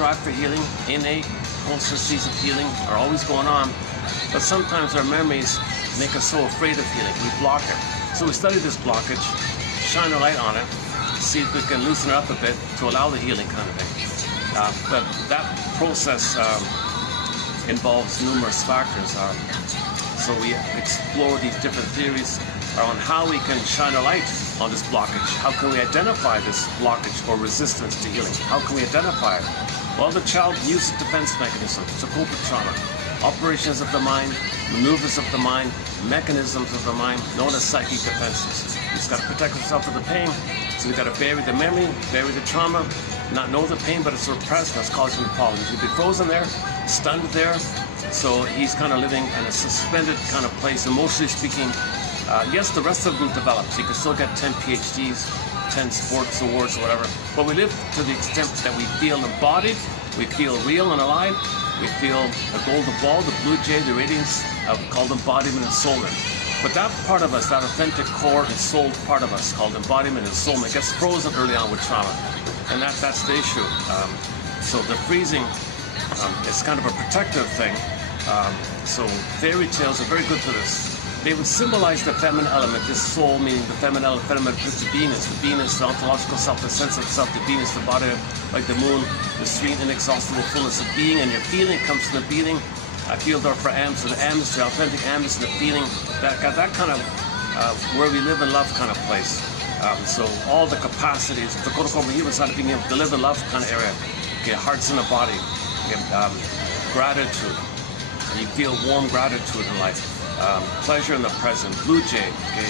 strive for healing, innate processes of healing are always going on, but sometimes our memories make us so afraid of healing, we block it. So we study this blockage, shine a light on it, see if we can loosen it up a bit to allow the healing kind of thing. But that process involves numerous factors. So we explore these different theories on how we can shine a light on this blockage. How can we identify this blockage or resistance to healing? How can we identify it? Well, the child uses defense mechanisms to cope with trauma. Operations of the mind, maneuvers of the mind, mechanisms of the mind, known as psychic defenses. He's got to protect himself from the pain, so we've got to bury the memory, bury the trauma, not know the pain, but it's repressed, that's causing the problems. He'll be frozen there, stunned there, so he's kind of living in a suspended kind of place, emotionally speaking. Yes, the rest of them develops. He can still get 10 PhDs, 10 sports awards or whatever, but we live to the extent that we feel embodied, we feel real and alive, we feel the golden ball, the blue jay, the radiance called embodiment and soulmate. But that part of us, that authentic core and soul part of us called embodiment and soulmate gets frozen early on with trauma. And that's the issue. So the freezing is kind of a protective thing. So fairy tales are very good for this. They would symbolize the feminine element, this soul meaning the feminine element, feminine the Venus, the ontological self, the sense of self, the Venus, the body like the moon, the sweet inexhaustible fullness of being, and your feeling comes from the being. I feel there for am, so the am is the authentic am is the feeling, that kind of where we live and love kind of place. So all the capacities, the Kodokomo human side of being able to live and love kind of area. Okay, hearts in the body, okay, gratitude, and you feel warm gratitude in life. Pleasure in the present, blue jay, okay,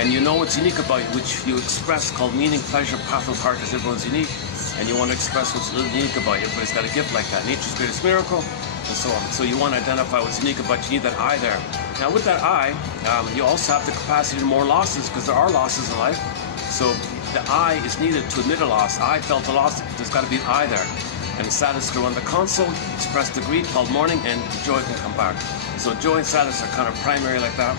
and you know what's unique about you, which you express, called meaning, pleasure, path of heart, because everyone's unique, and you want to express what's unique about you. Everybody's got a gift like that, nature's greatest miracle, and so on. So you want to identify what's unique about you, you need that I there. Now with that I, you also have the capacity to more losses, because there are losses in life, so the I is needed to admit a loss. I felt a loss, there's got to be an I there. And sadness can run the console, express the greed called mourning, and joy can come back. So joy and sadness are kind of primary like that.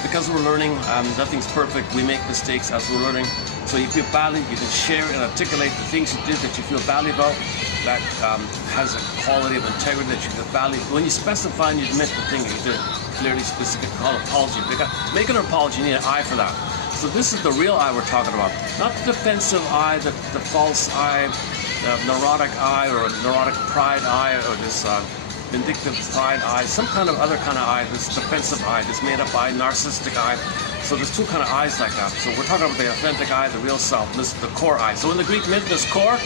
Because we're learning, nothing's perfect, we make mistakes as we're learning. So you feel badly, you can share and articulate the things you did that you feel badly about. That has a quality of integrity that you feel badly. When you specify and you admit the thing you did, clearly specific, call an apology. To make an apology, you need an I for that. So this is the real I we're talking about. Not the defensive I, the false I, the neurotic I, or neurotic pride I, or this vindictive pride I, some kind of other kind of I, this defensive I, this made-up I, narcissistic I. So there's two kind of I's like that. So we're talking about the authentic I, the real self, this is the core I. So in the Greek myth, this core